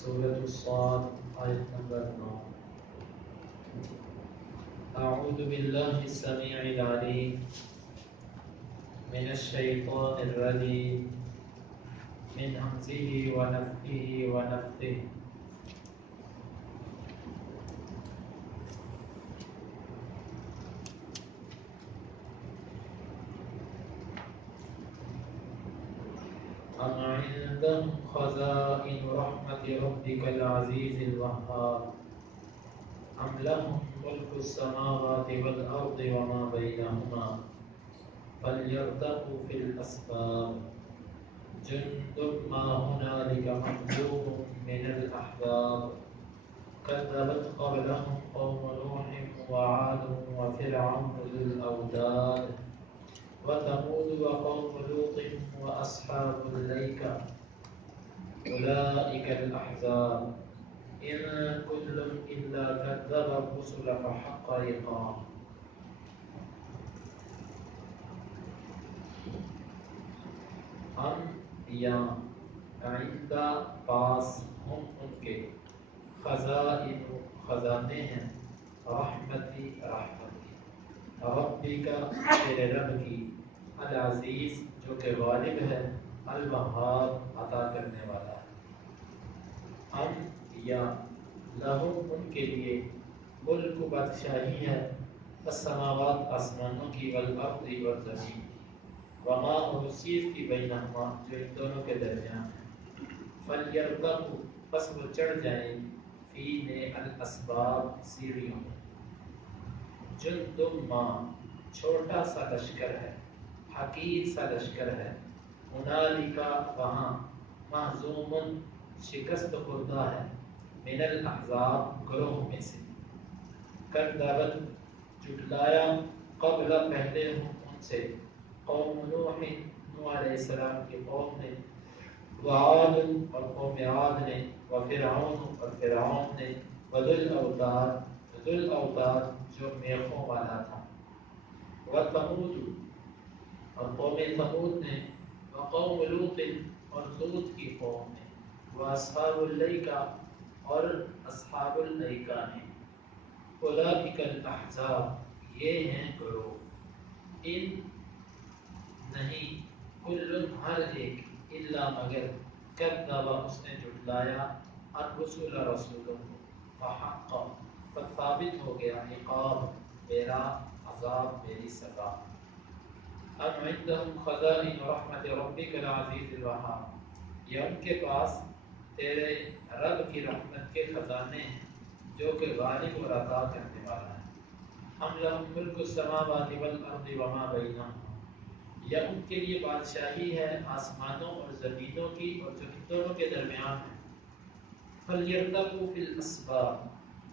سورة الصاد آیت نمبر 9. اعوذ باللہ السمیع العلیم من الشیطان الرجیم من همزه ونفخه ونفثه. أم عندهم خزائن رحمة ربك العزيز الوهاب أم لهم ملك السماوات والأرض وما بينهما فليرتقوا في الأسباب جند ما هنالك مهزوم من الأحزاب كذبت قبلهم قوم نوح وعاد وفرعون ذو الأوتاد وثمود وقوم لوط وأصحاب الأيكة أولئك الأحزاب إن كل إلا كذب الرسل فحق عقاب. ہم یا عند پاس ہم ان کے خزائن خزانے ہیں رحمتی رحمتی ربی کا تیرے رب کی العزیز جو کہ غالب ہے الوہاب عطا کرنے والا ہے. ہم یا لہم ان کے لیے ملک بادشاہی ہے السماوات آسمانوں کی والارض اور زمین کی وما اور اس چیز کی بینہما جو ان دونوں کے درمیان ہے. فلیرتقوا پس وہ چڑھ جائیں فی نے الاسباب سیڑھیوں میں. جندم ما چھوٹا سا لشکر ہے حقیر سا لشکر ہے ہنالکا وہاں مہزومن شکست خوردہ ہے من الاحزاب گروہ میں سے. کذبت جھٹلایا قبل پہلے ہوں ان سے قوم نوح نوح علیہ السلام کی قوم نے وعاد اور قوم عاد نے وفرعون اور فرعون نے وذو الاوتاد ذو الاوتاد جو میخوں والا تھا وثمود اور قوم ثمود نے وقوم لوط اور لوط کی قوم نے واصحاب الایکہ اور اصحاب الایکہ نے. اولئک الاحزاب یہ ہیں گروہ. ان نہیں کل ہر ایک الا مگر کذب اس نے جھٹلایا الرسل رسولوں کو فحق ثابت ہو گیا عقاب میرا عذاب میری سزا. ام عندهم خزائن رحمت ربک العزیز الوہاب یہ ان کے پاس تیرے رب کی رحمت کے خزانے ہیں جو کہ غالب اور عطا کرنے والا ہے. ام لهم ملک السماوات والارض وما بینہما یا ان کے لیے بادشاہی ہے آسمانوں اور زمینوں کی اور جو ان دونوں کے درمیان ہے. فلیرتقوا فی الاسباب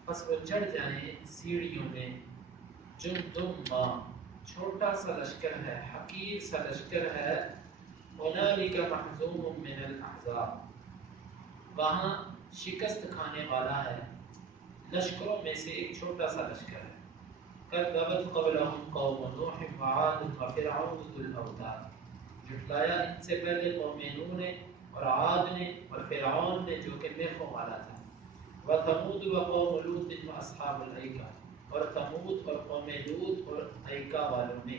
پس وہ چڑھ جائیں سیڑھیوں میں. جندم ما چھوٹا سا لشکر ہے حقیر سا لشکر ہے ہنالک مہزوم من الاحزاب وہاں شکست کھانے والا ہے لشکروں میں سے ایک چھوٹا سا لشکر ہے. کذبت قبلهم قوم نوح وعاد وفرعون ذو الاوتاد جھٹلایا ان سے پہلے قوم نوح نے اور عاد نے اور فرعون نے جو کہ میخوں والا تھا. وثمود وقوم لوط واصحاب الایکہ اور ثمود اور قوم لوط اور ایکہ والوں نے.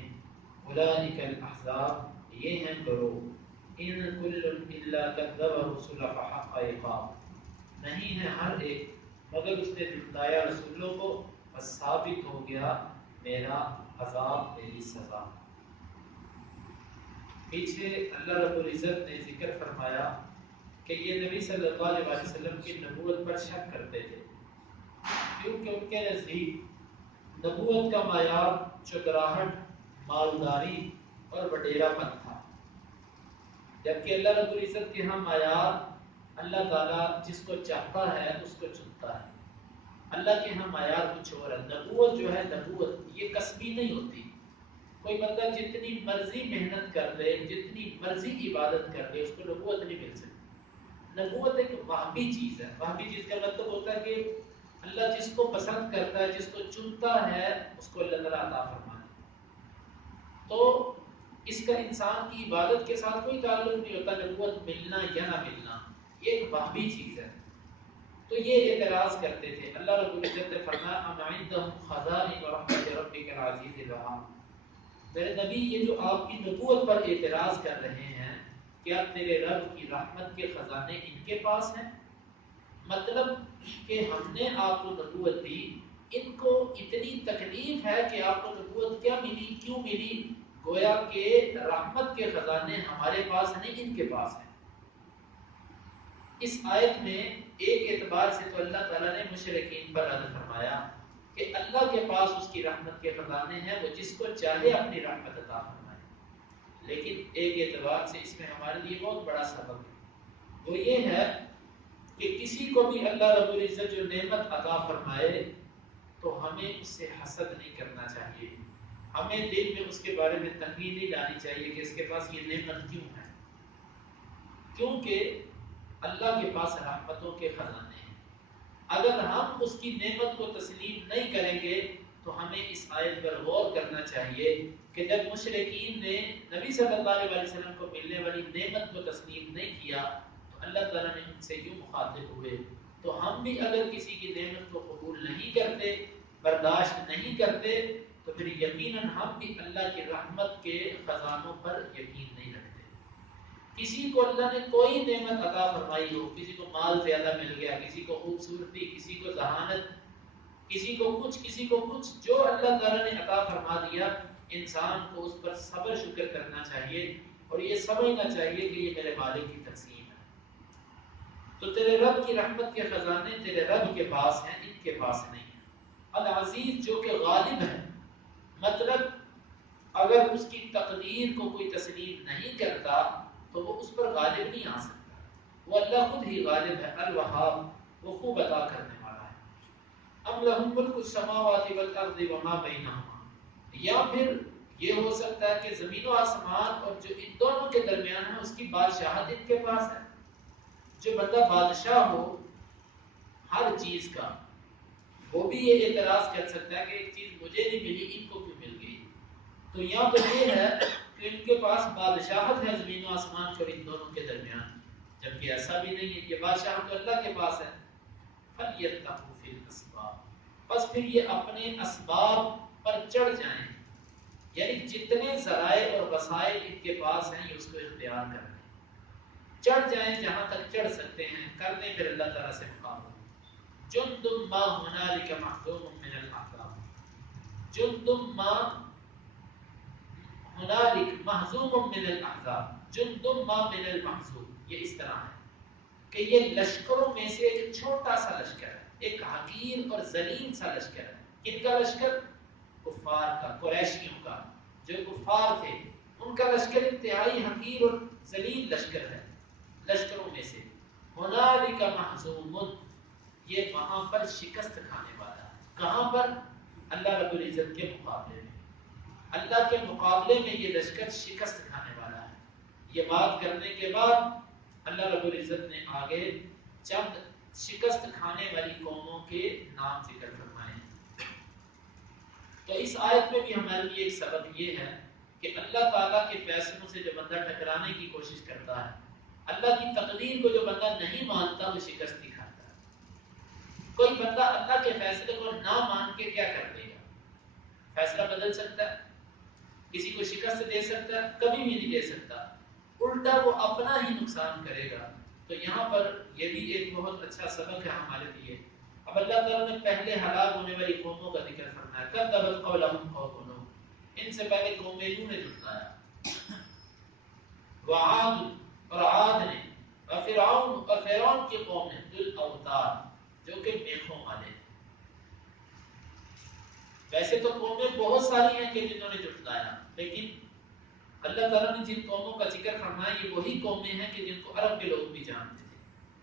اولئک الاحزاب یہ ہیں گروہ. ان کل الا کذب الرسل فحق عقاب نہیں ہے ہر ایک مگر اس نے جھٹلایا رسولوں کو بس ثابت ہو گیا میرا عذاب میری سزا. پیچھے اللہ رب العزت نے ذکر فرمایا کہ یہ نبی صلی اللہ علیہ وسلم کی نبوت پر شک کرتے تھے کیونکہ ان کے نزدیک نبوت کا معیار چتراہٹ مالداری اور وڈیرا پن تھا جبکہ اللہ رب العزت کے ہاں معیار اللہ تعالیٰ جس کو چاہتا ہے اس کو چنتا ہے. اللہ کے ہاں معیار کچھ اور ہے. نبوت جو ہے نبوت یہ کسبی نہیں ہوتی. کوئی بندہ جتنی مرضی محنت کر لے جتنی مرضی عبادت کر لے اس کو نبوت نہیں مل سکتی. نبوت ایک وہابی چیز ہے. وہابی چیز کا مطلب ہوتا ہے کہ اللہ جس کو پسند کرتا ہے جس کو چنتا ہے اس کو اللہ تعالیٰ عطا فرماتا ہے. تو اس کا انسان کی عبادت کے ساتھ کوئی تعلق نہیں ہوتا نبوت ملنا یا نہ ملنا. یہ ایک وہابی چیز ہے. تو یہ اعتراض کرتے تھے. اللہ رب العزت نے فرمایا ام عندهم خزائن رحمت ربک العزیز الوہاب. میرے نبی یہ جو آپ کی نبوت پر اعتراض کر رہے ہیں، کیا تیرے رب کی رحمت کے خزانے ان کے پاس ہیں؟ مطلب کہ ہم نے آپ کو نبوت دی، ان کو اتنی تکلیف ہے کہ آپ کو نبوت کیا ملی، کیوں ملی؟ گویا کہ رحمت کے خزانے ہمارے پاس نہیں، ان کے پاس ہیں. اس آیت میں ایک اعتبار سے تو اللہ تعالیٰ نے مشرکین پر رد فرمایا کہ اللہ کے پاس اس کی رحمت کے خزانے ہیں، وہ جس کو چاہے اپنی رحمت عطا فرمائے. لیکن ایک اعتبار سے اس میں ہمارے لیے بہت بڑا سبب ہے، وہ یہ ہے کہ کسی کو بھی اللہ رب العزت جو نعمت عطا فرمائے تو ہمیں اس سے حسد نہیں کرنا چاہیے. ہمیں دل میں اس کے بارے میں تنگی نہیں لانی چاہیے کہ اس کے پاس یہ نعمت کیوں ہے، کیونکہ اللہ کے پاس رحمتوں کے خزانے ہیں. اگر ہم اس کی نعمت کو تسلیم نہیں کریں گے تو ہمیں اس آیت پر غور کرنا چاہیے کہ جب مشرکین نے نبی صلی اللہ علیہ وسلم کو ملنے والی نعمت کو تسلیم نہیں کیا تو اللہ تعالیٰ نے ان سے یوں مخاطب ہوئے. تو ہم بھی اگر کسی کی نعمت کو قبول نہیں کرتے، برداشت نہیں کرتے، تو پھر یقیناً ہم بھی اللہ کی رحمت کے خزانوں پر یقین نہیں رکھتے. کسی کو اللہ نے کوئی نعمت عطا فرمائی ہو، کسی کو مال زیادہ مل گیا، کسی کو خوبصورتی، کسی کو ذہانت، کسی کو کچھ جو اللہ تعالیٰ نے عطا فرما دیا، انسان کو اس پر صبر شکر کرنا چاہیے اور یہ سمجھنا چاہیے کہ یہ میرے مالک کی تقسیم ہے. تو تیرے رب کی رحمت کے خزانے تیرے رب کے پاس ہیں، ان کے پاس نہیں ہیں. العزیز جو کہ غالب ہے، مطلب اگر اس کی تقدیر کو کوئی تسلیم نہیں کرتا تو وہ اس پر غالب نہیں آ سکتا. وہ اللہ خود ہی غالب ہے. الوہاب، وہ خوب عطا کرنے والا ہے. ام لہم ملک السماوات والارض وما بینہما، یا پھر یہ ہو سکتا ہے کہ زمین و آسمان اور جو ان دونوں کے درمیان ہے اس کی بادشاہت ان کے پاس ہے. جو بندہ بادشاہ ہو ہر چیز کا، وہ بھی یہ اعتراض کر سکتا ہے کہ ایک چیز مجھے نہیں ملی، ان کو کیوں مل گئی. تو یہاں تو یہ ہے کہ ان کے پاس بادشاہت ہے زمین و آسمان اور ان دونوں کے درمیان، جبکہ ایسا بھی نہیں ہے. یہ بادشاہت تو اللہ کے پاس ہے. فَلْيَتَّقُوا فِي الْأَسْبَابِ، بس پھر یہ اپنے اسباب پر چڑھ جائیں، یعنی جتنے ذرائع اور وسائل ان کے پاس ہیں یہ اس کو اختیار کر لیں. چڑھ جائیں جہاں تک چڑھ سکتے ہیں، کر لیں پھر اللہ تعالیٰ سے مقابلہ. جُنْدٌ مَّا هُنَالِكَ مَحْزُومٌ مِّنَ الْأَحْزَابِ، جُنْدٌ مَّا هُنَالِكَ مَحْزُومٌ مِّنَ الْأَحْزَابِ، جُنْدٌ مَّا مِنَ الْمَحْزُومِ. یہ اس طرح ہے کہ یہ لشکروں میں سے ایک چھوٹا سا لشکر ہے، ایک حقیر اور ذلیل سا لشکر ہے. کن کا لشکر؟ کفار کا، قریشیوں کا. جو کفار تھے ان کا لشکر انتہائی حقیر اور ذلیل لشکر ہے لشکروں میں سے. ہنالک محزوم، یہ وہاں پر شکست کھانے والا ہے. کہاں پر؟ اللہ رب العزت کے مقابلے میں. اللہ کے مقابلے میں یہ لشکر شکست کھانے والا ہے. یہ بات کرنے کے بعد اللہ رب العزت نے آگے چند شکست کھانے والی قوموں کے نام ذکر فرمائے. تو اس آیت میں بھی ہمارے لیے ایک سبق یہ ہے کہ اللہ تعالیٰ کے فیصلوں سے جو بندہ ٹکرانے کی کوشش کرتا ہے، اللہ کی تقدیر کو جو بندہ نہیں مانتا، وہ شکست نہیں کھاتا. کوئی بندہ اللہ کے فیصلے کو نہ مان کے کیا کر دے گا؟ فیصلہ بدل سکتا ہے، کسی کو شکست دے سکتا ہے؟ کبھی بھی نہیں دے سکتا. الٹا وہ اپنا ہی نقصان کرے گا. تو یہاں پر یہ بھی ایک بہت اچھا سبق ہے ہمارے لیے. اب اللہ تعالیٰ نے پہلے ہلاک ہونے والی قوموں کا ذکر فرمایا. کذبت قبلہم قوم نوح، ان سے پہلے قوم نوح نے جھٹلایا. وعاد، اور عاد نے، اور فرعون کی قوم نے، ذو الاوتاد، جو کہ میخوں والے. ویسے تو قومیں بہت ساری ہیں کہ جنہوں نے جھٹلایا، لیکن اللہ تعالیٰ نے جن قوموں کا ذکر فرمایا یہ وہی قومیں ہیں کہ جن کو عرب کے لوگ بھی جانتے تھے.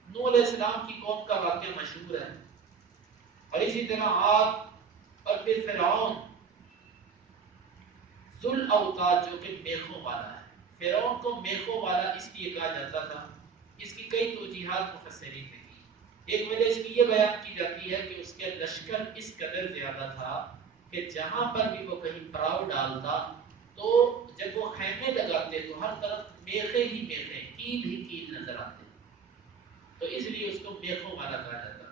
نوح علیہ السلام کی قوم کا واقعہ مشہور ہے، اور اسی طرح عاد اور پھر فرعون ذو الاوتاد جو کہ میخوں والا ہے. فرعون کو میخوں والا اس لیے کہا جاتا تھا، اس کی کئی توجیحات مفسرین نے کی. ایک وجہ اس کی یہ بیان کی جاتی ہے کہ اس کے لشکر اس قدر زیادہ تھا کہ جہاں پر بھی وہ کہیں پڑاؤ ڈالتا تو جب وہ خیمے لگاتے تو ہر طرف میخیں ہی میخیں، کیل ہی کیل نظر آتے. تو اس لیے اس کو میخوں والا کہا جاتا.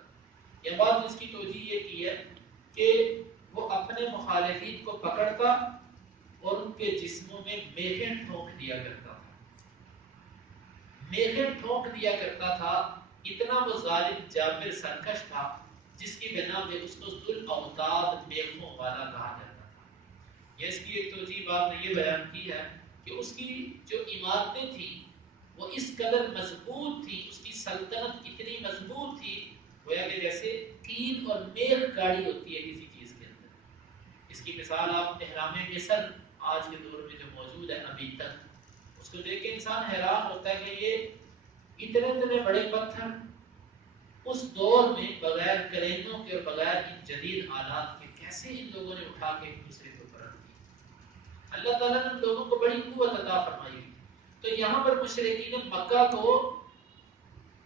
یا بعض نے اس کی توجیہ یہ کی ہے کہ وہ اپنے مخالفین کو پکڑتا اور ان کے جسموں میں میخیں ٹھونک دیا کرتا تھا، میخیں ٹھونک دیا کرتا تھا. اتنا وہ ظالم جابر سرکش تھا جس کی بنا پہ اس کو ذو الاوتاد میخوں والا کہا جاتا تھا. یہ اس کی ایک توجیہ بعد نے یہ بیان کی ہے کہ اس کی جو عمارتیں تھیں وہ اس قدر مضبوط تھی، اس کی سلطنت اتنی مضبوط تھی گویا کہ جیسے کیل اور میخ گاڑی ہوتی ہے کسی چیز کے اندر. اس کی مثال آپ احرام مصر آج کے دور میں جو موجود ہے ابھی تک، اس کو دیکھ کے انسان حیران ہوتا ہے کہ یہ اتنے اتنے بڑے پتھر اس دور میں بغیر کرینوں کے اور بغیر ان جدید آلات کے کیسے ان لوگوں نے اٹھا کے ایک دوسرے کے اوپر رکھ دی. اللہ تعالیٰ نے ان لوگوں کو بڑی قوت عطا فرمائی. تو یہاں پر مشرکین مکہ کو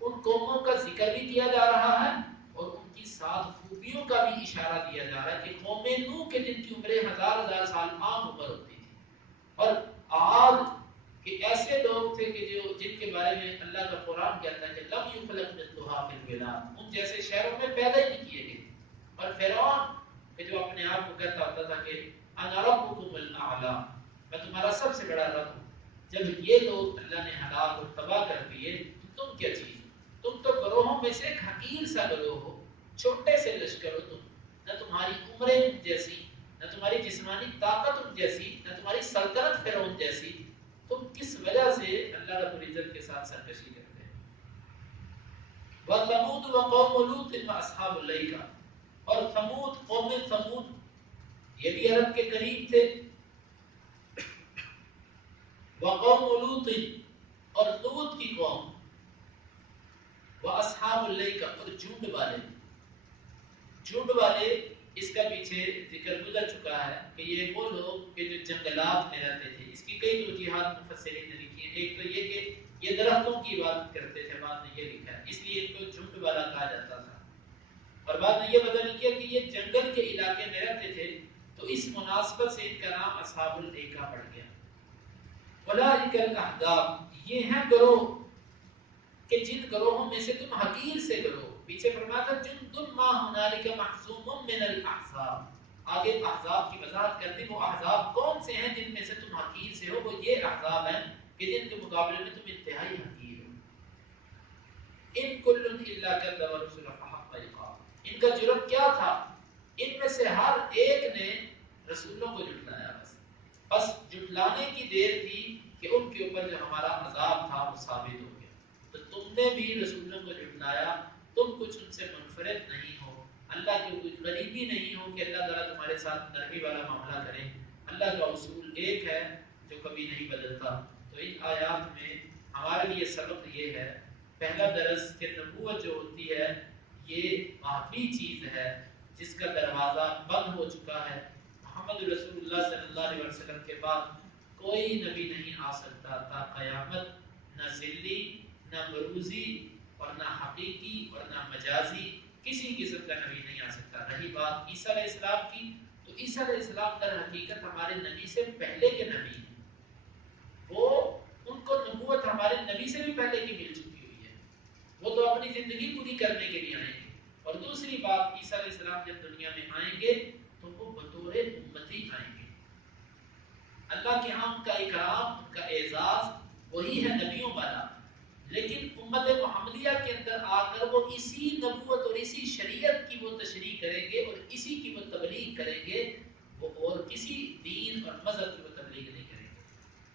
ان قوموں کا ذکر بھی کیا جا رہا ہے اور ان کی سات خوبیوں کا بھی اشارہ دیا جا رہا ہے کہ قوم نوح کے جن کی عمریں ہزار ہزار سال عام عمر ہوتی تھی، اور عاد کہ ایسے لوگ تھے کہ جو جن کے بارے میں اللہ کا قرآن کہتا ہے کہ لم یخلق مثلھا فی البلاد، ان جیسے شہروں میں پیدا ہی نہیں کیے گئے. اور فرعون کہ جو اپنے آپ کو کہتا ہوتا تھا کہ انا ربکم الاعلی، میں تمہارا سب سے بڑا رب ہوں. جب یہ لوگ اللہ نے ہلاک اور تباہ کر دیے تو تم کیا چیز؟ تم تو گروہوں میں سے ایک حقیر سا گروہ ہو، چھوٹے سے لشکر ہو تم، نہ تمہاری عمریں ان جیسی، نہ تمہاری جسمانی طاقت ان جیسی، نہ تمہاری سلطنت فرعون جیسی. تم کس وجہ سے اللہ رب العزت کے ساتھ سرکشی کرتے ہیں؟ وَثَمُودُ وَقَوْمُ لُوطٍ وَأَصْحَابُ الْأَيْكَةِ، اور ثمود، قوم ثمود یہ بھی عرب کے قریب تھے. وَقَوْمُ لُوطٍ اور لوط کی قوم، وَأَصْحَابُ الْأَيْكَةِ اور جھنڈ والے. جھنڈ والے اس کا پیچھے ذکر گزر چکا ہے کہ یہ وہ لوگ کہ جو جنگلات میں رہتے تھے. اس کی کئی توجیحات مفسرین نے لکھی ہیں. ایک تو یہ کہ یہ درختوں کی عبادت کرتے تھے، بعد نے یہ لکھا ہے اس لیے ان کو جھنڈ والا کہا جاتا تھا. اور بعد نے یہ بدل کیا کہ یہ جنگل کے علاقے میں رہتے تھے، تو اس مناسبت سے ان کا نام اصحاب الایکا پڑ گیا. اولئک الاحزاب، یہ ہیں گروہ کہ جن گروہوں میں سے تم حقیر سے گروہ. پیچھے فرمایا تھا جندٌ ما ھنالک محزوم من الاحزاب، آگے احزاب کی وضاحت کرتے وہ احزاب کون سے ہیں جن میں سے تم حقیر سے ہو. وہ یہ احزاب ہیں کہ جن کے مقابلے میں تم انتہائی حقیر ہو. ان کل الا کذب الرسل فحق العقاب، ان کا جرم کیا تھا؟ ان میں سے ہر ایک نے رسولوں کو جھٹلایا. بس جھٹلانے کی دیر تھی کہ ان کے اوپر جو ہمارا عذاب تھا وہ ثابت ہو گیا. تو تم نے بھی رسولوں کو جھٹلایا، تم کچھ ان سے منفرد نہیں ہو، اللہ کے کوئی غریبی نہیں ہو کہ اللہ تعالیٰ تمہارے ساتھ نرمی والا معاملہ کرے. اللہ کا اصول ایک ہے جو کبھی نہیں بدلتا. تو ان آیات میں ہمارے لیے سبق یہ ہے، پہلا درس کہ نبوت جو ہوتی ہے یہ معافی چیز ہے جس کا دروازہ بند ہو چکا ہے. محمد رسول اللہ صلی اللہ علیہ وسلم کے بعد کوئی نبی نہیں آ سکتا تا قیامت، نہ ذلی، نہ مروزی اور نہ حقیقی اور نہ مجازی کسی قسم کا نبی نہیں آ سکتا. رہی بات عیسیٰ علیہ السلام کی، تو عیسیٰ علیہ السلام در حقیقت ہمارے نبی سے پہلے کے نبی ہیں. وہ ان کو نبوت ہمارے نبی سے بھی پہلے کی مل چکی ہوئی ہے. وہ تو اپنی زندگی پوری کرنے کے لیے آئیں گے. اور دوسری بات عیسیٰ علیہ السلام جب دنیا میں آئیں گے تو وہ بطور امتی آئیں گے. اللہ کے ہاں ان کا اکرام، ان کا اعزاز وہی ہے نبیوں والا، لیکن امت محمدیہ کے اندر آ کر وہ اسی نبوت اور اسی شریعت کی وہ تشریح کریں گے اور اسی کی وہ تبلیغ کریں گے. وہ اور کسی دین اور مذہب کی وہ تبلیغ نہیں کریں گے،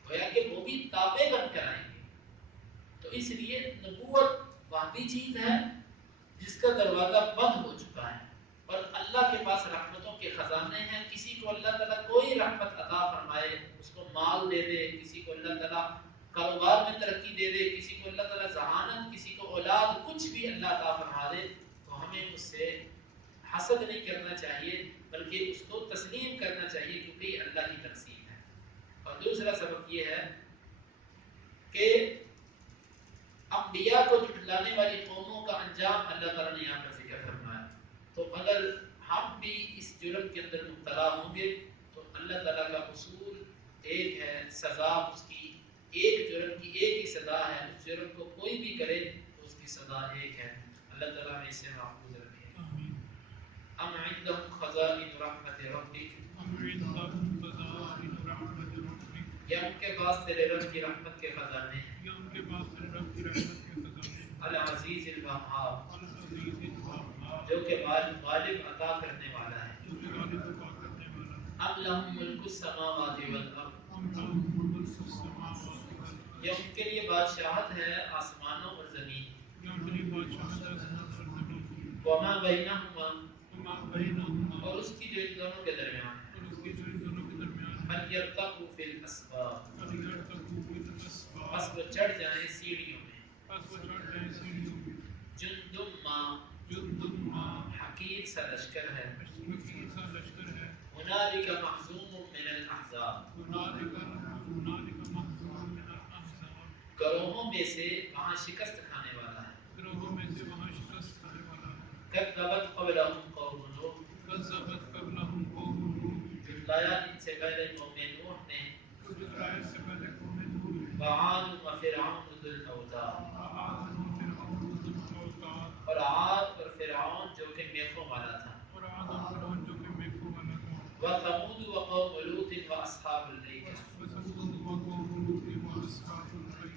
گویا کہ وہ بھی تابع بن کر آئیں گے. تو اس لیے نبوت واقعی چیز ہے جس کا دروازہ بند ہو چکا ہے، اور اللہ کے پاس رحمتوں کے خزانے ہیں. کسی کو اللہ تعالیٰ کوئی رحمت عطا فرمائے، اس کو مال دے دے، کسی کو اللہ تعالیٰ کاروبار میں ترقی دے دے، کسی کو اللہ تعالیٰ ذہانت، کسی کو اولاد، کچھ بھی اللہ عطا فرما دے، تو ہمیں اس سے حسد نہیں کرنا چاہیے بلکہ اس کو تسلیم کرنا چاہیے کیونکہ یہ اللہ کی تقسیم ہے. اور دوسرا سبق یہ ہے کہ انبیاء کو جھٹلانے والی قوموں کا انجام اللہ تعالیٰ نے یہاں پر ذکر فرمایا. تو اگر ہم بھی اس جرم کے اندر مبتلا ہوں گے تو اللہ تعالیٰ کا اصول ایک ہے، سزا اس کی ایک جرم کی ایک ہی سزا ہے. اس جرم کو کوئی بھی کرے تو اس کی سزا ایک ہے. اللہ تعالیٰ نے اسے محفوظ رکھے. ام عندهم خزائن رحمت ربک، یا ان کے پاس تیرے رب کی رحمت کے خزانے ہیں، العزیز الوہاب، جو کہ غالب عطا کرنے والا ہے، ام لہم ملک السماوات والارض، یا ان کے لیے بادشاہت ہے آسمانوں اور زمین، وما بینہما، اور اس کی جو ان دونوں کے درمیان ہے، هل يرتقوا في الاسباب، بس وہ چڑھ جائیں سیڑھیوں میں، جندم ما، حقیر سا لشکر ہے، هنالک محزوم من الاحزاب، گروہوں میں سے وہاں شکست کھانے والا ہے، کذبت قبلہم قوم نوح، جھٹلایا ان سے پہلے قوم نوح نے، وعاد وفرعون ذو الاوتاد، اور عاد اور فرعون جو کہ میخوں والا تھا، وثمود وقوم لوط واصحاب الایکہ،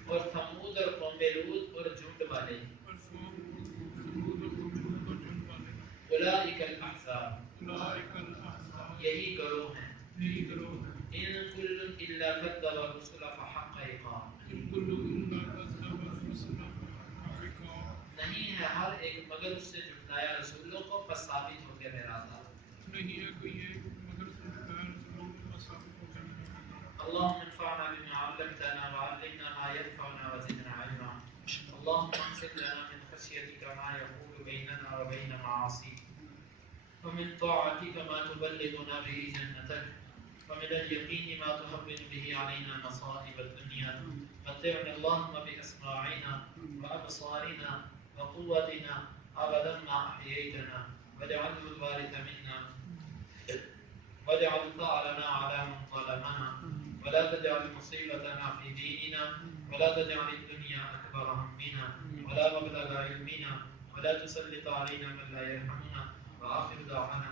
اور ثمود اور قوم لوط اور جھنڈ والے، اولئک الاحزاب، یہی گروہ ہیں، ان کل الا کذب الرسل فحق عقاب، نہیں ہے ہر ایک مگر اس سے جھٹلایا رسولوں کو پس ثابت ہو کے میرا تھا، اللهم انفعنا بما علمتنا وعلمنا ما ينفعنا وزدنا علما، اللهم اقسم لنا من خشيتك ما يحول بيننا وبين معاصيك، ومن طاعتك ما تبلغنا به جنتك، ومن اليقين ما تهون به علينا مصائب الدنيا، متعنا اللهم بأسماعنا وأبصارنا وقوتنا أبدا ما أحييتنا، واجعله الوارث منا، واجعل ثأرنا على من ظلمنا، ولا تجعل مصيبتنا في ديننا، ولا تجعل الدنيا أكبر همنا ولا مبلغ علمنا، ولا تسلط علينا من لا يرحمنا، وآخر دعوانا